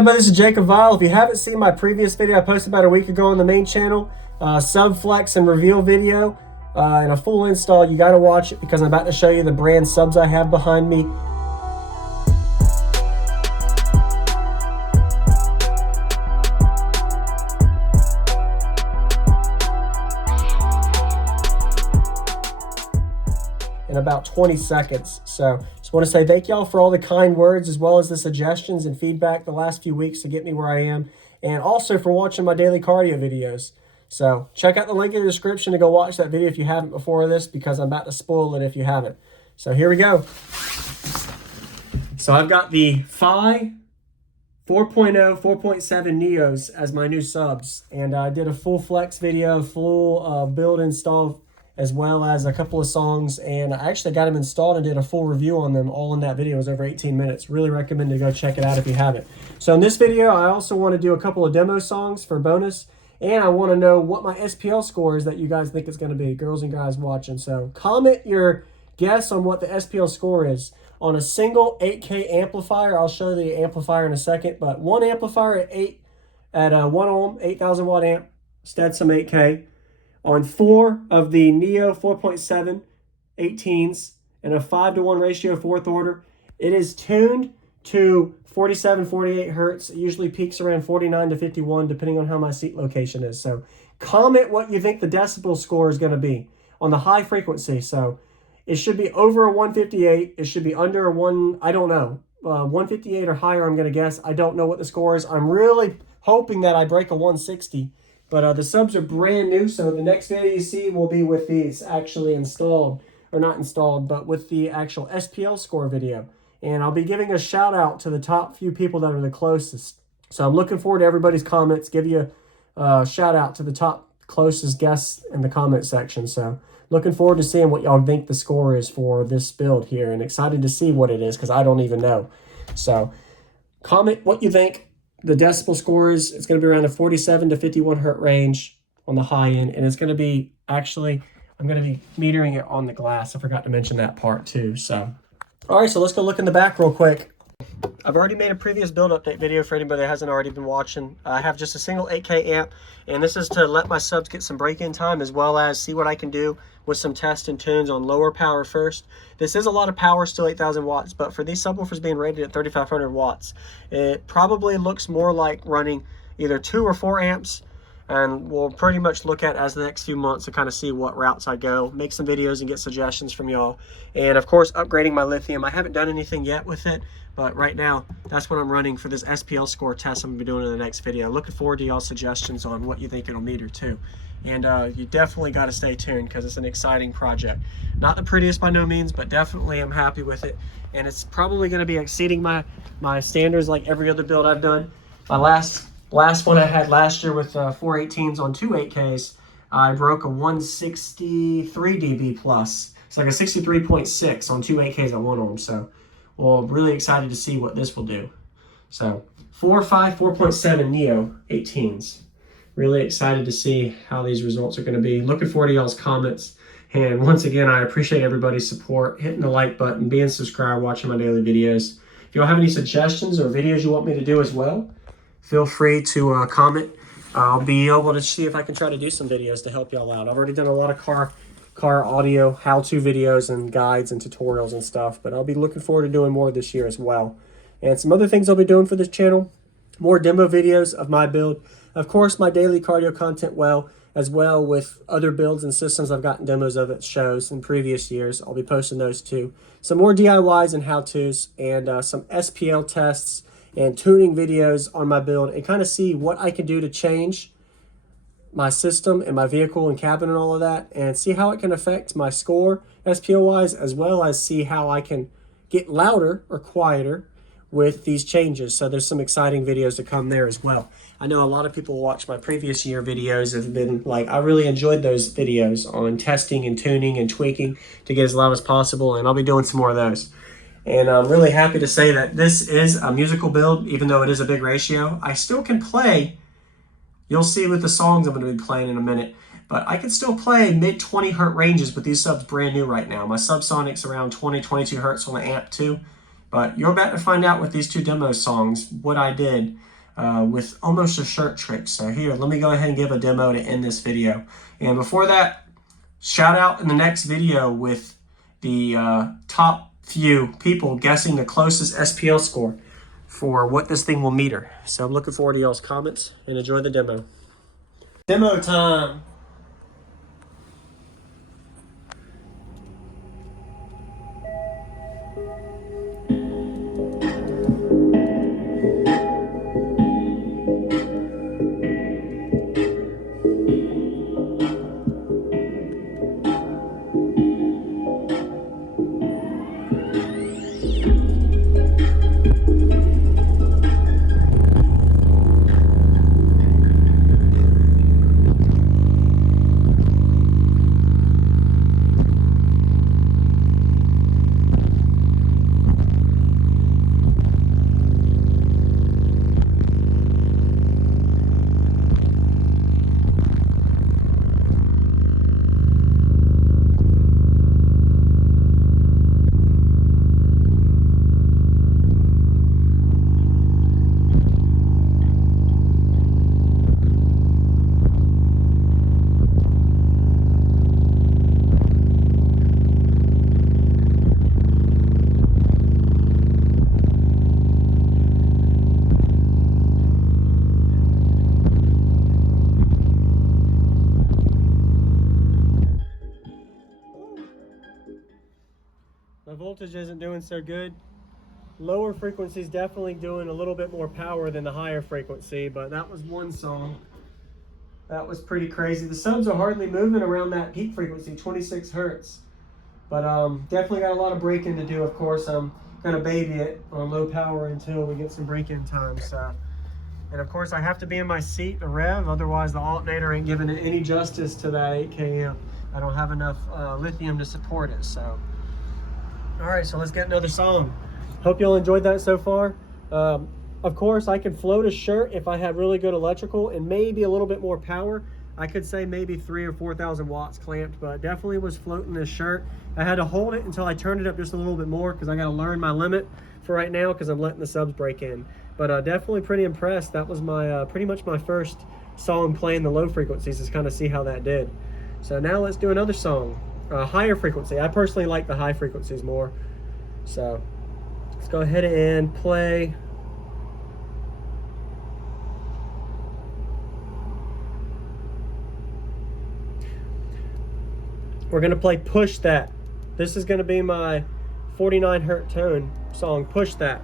Everybody, this is Jacob Vile. If you haven't seen my previous video I posted about a week ago on the main channel, sub flex and reveal video and a full install, you got to watch it because I'm about to show you the brand subs I have behind me. In about 20 seconds. So just want to say thank y'all for all the kind words as well as the suggestions and feedback the last few weeks to get me where I am, and also for watching my daily cardio videos. So check out the link in the description to go watch that video if you haven't before this, because I'm about to spoil it if you haven't. So here we go. So I've got the Fi 4.0, 4.7 Neos as my new subs, and I did a full flex video, full build install, as well as a couple of songs, and I actually got them installed and did a full review on them all in that video. It was over 18 minutes. Really recommend to go check it out if you haven't. So in this video, I also want to do a couple of demo songs for bonus, and I want to know what my SPL score is that you guys think it's going to be, girls and guys watching. So comment your guess on what the SPL score is. On a single 8K amplifier, I'll show the amplifier in a second, but one amplifier at 1 ohm, 8,000 watt amp, Stetson 8K. On 4 of the Neo 4.7 18s and a 5-to-1 ratio fourth order, it is tuned to 47, 48 hertz. It usually peaks around 49 to 51 depending on how my seat location is. So comment what you think the decibel score is going to be on the high frequency. So it should be over a 158. It should be under a 1, I don't know, 158 or higher, I'm going to guess. I don't know what the score is. I'm really hoping that I break a 160. But the subs are brand new, so the next video you see will be with these actually installed, or not installed, but with the actual SPL score video. And I'll be giving a shout out to the top few people that are the closest. So I'm looking forward to everybody's comments. Give you a shout out to the top closest guests in the comment section. So looking forward to seeing what y'all think the score is for this build here, and excited to see what it is because I don't even know. So comment what you think the decibel score is. It's going to be around the 47 to 51 hertz range on the high end, and it's going to be, actually, I'm going to be metering it on the glass. I forgot to mention that part too. So all right, so let's go look in the back real quick. I've already made a previous build update video for anybody that hasn't already been watching. I have just a single 8K amp, and this is to let my subs get some break-in time as well as see what I can do with some tests and tunes on lower power first. This is a lot of power, still 8,000 watts, but for these subwoofers being rated at 3,500 watts, it probably looks more like running either 2 or 4 amps, and we'll pretty much look at as the next few months to kind of see what routes I go, make some videos and get suggestions from y'all. And of course, upgrading my lithium. I haven't done anything yet with it, but right now, that's what I'm running for this SPL score test I'm going to be doing in the next video. Looking forward to y'all's suggestions on what you think it'll meter too. And you definitely got to stay tuned because it's an exciting project. Not the prettiest by no means, but definitely I'm happy with it. And it's probably going to be exceeding my standards like every other build I've done. My last one I had last year with 418s on 2 8Ks, I broke a 163 dB plus. It's like a 63.6 on 2 8Ks at 1 ohm. So, well, I'm really excited to see what this will do. So, 4.5, 4.7 Neo 18s. Really excited to see how these results are going to be. Looking forward to y'all's comments. And once again, I appreciate everybody's support, hitting the like button, being subscribed, watching my daily videos. If y'all have any suggestions or videos you want me to do as well, feel free to comment. I'll be able to see if I can try to do some videos to help y'all out. I've already done a lot of car audio how-to videos and guides and tutorials and stuff, but I'll be looking forward to doing more this year as well. And some other things I'll be doing for this channel, more demo videos of my build. Of course, my daily cardio content as well with other builds and systems I've gotten demos of at shows in previous years. I'll be posting those too. Some more DIYs and how-tos, and some SPL tests and tuning videos on my build, and kind of see what I can do to change my system and my vehicle and cabin and all of that, and see how it can affect my score SPL wise, as well as see how I can get louder or quieter with these changes. So there's some exciting videos to come there as well. I know a lot of people watch my previous year videos have been like, I really enjoyed those videos on testing and tuning and tweaking to get as loud as possible, and I'll be doing some more of those. And I'm really happy to say that this is a musical build, even though it is a big ratio. I still can play, you'll see with the songs I'm going to be playing in a minute, but I can still play mid 20 hertz ranges with these subs brand new right now. My subsonic's around 20, 22 hertz on the amp too. But you're about to find out with these two demo songs what I did with almost a shirt trick. So here, let me go ahead and give a demo to end this video. And before that, shout out in the next video with the top few people guessing the closest SPL score for what this thing will meter. So I'm looking forward to y'all's comments and enjoy the demo. Demo time. My voltage isn't doing so good. Lower frequency is definitely doing a little bit more power than the higher frequency, but that was one song. That was pretty crazy. The subs are hardly moving around that peak frequency, 26 hertz. But definitely got a lot of break-in to do, of course. I'm going to baby it on low power until we get some break-in time. So, and of course, I have to be in my seat, the rev, otherwise the alternator ain't giving it any justice to that 8K amp. I don't have enough lithium to support it, so. All right, so let's get another song. Hope y'all enjoyed that so far. Of course, I can float a shirt if I have really good electrical and maybe a little bit more power. I could say maybe 3,000 or 4,000 watts clamped, but definitely was floating this shirt. I had to hold it until I turned it up just a little bit more because I got to learn my limit for right now because I'm letting the subs break in. But definitely pretty impressed. That was my pretty much my first song playing the low frequencies, just kind of see how that did. So now let's do another song. Higher frequency. I personally like the high frequencies more. So let's go ahead and play. We're going to play Push That. This is going to be my 49 hertz tone song, Push That.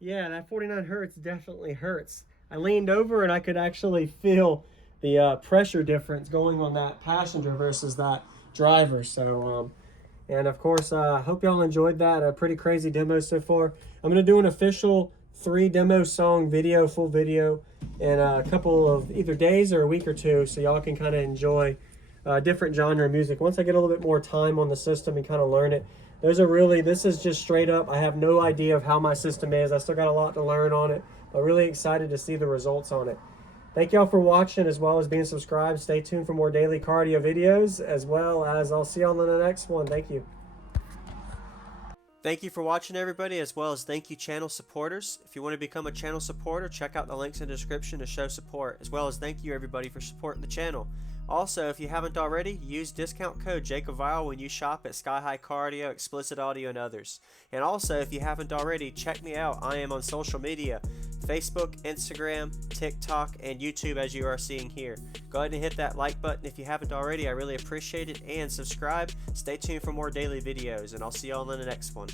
Yeah, that 49 hertz definitely hurts. I leaned over and I could actually feel the pressure difference going on that passenger versus that driver. So, and of course, I hope y'all enjoyed that. A pretty crazy demo so far. I'm going to do an official 3 demo song video, full video, in a couple of either days or a week or two, so y'all can kind of enjoy different genre of music. Once I get a little bit more time on the system and kind of learn it, this is just straight up. I have no idea of how my system is. I still got a lot to learn on it, but really excited to see the results on it. Thank y'all for watching as well as being subscribed. Stay tuned for more daily cardio videos, as well as I'll see y'all in the next one. Thank you. Thank you for watching, everybody, as well as thank you channel supporters. If you want to become a channel supporter, check out the links in the description to show support, as well as thank you everybody for supporting the channel. Also, if you haven't already, use discount code JacobVile when you shop at Sky High Cardio, Explicit Audio, and others. And also, if you haven't already, check me out. I am on social media, Facebook, Instagram, TikTok, and YouTube, as you are seeing here. Go ahead and hit that like button if you haven't already. I really appreciate it. And subscribe. Stay tuned for more daily videos, and I'll see you all in the next one.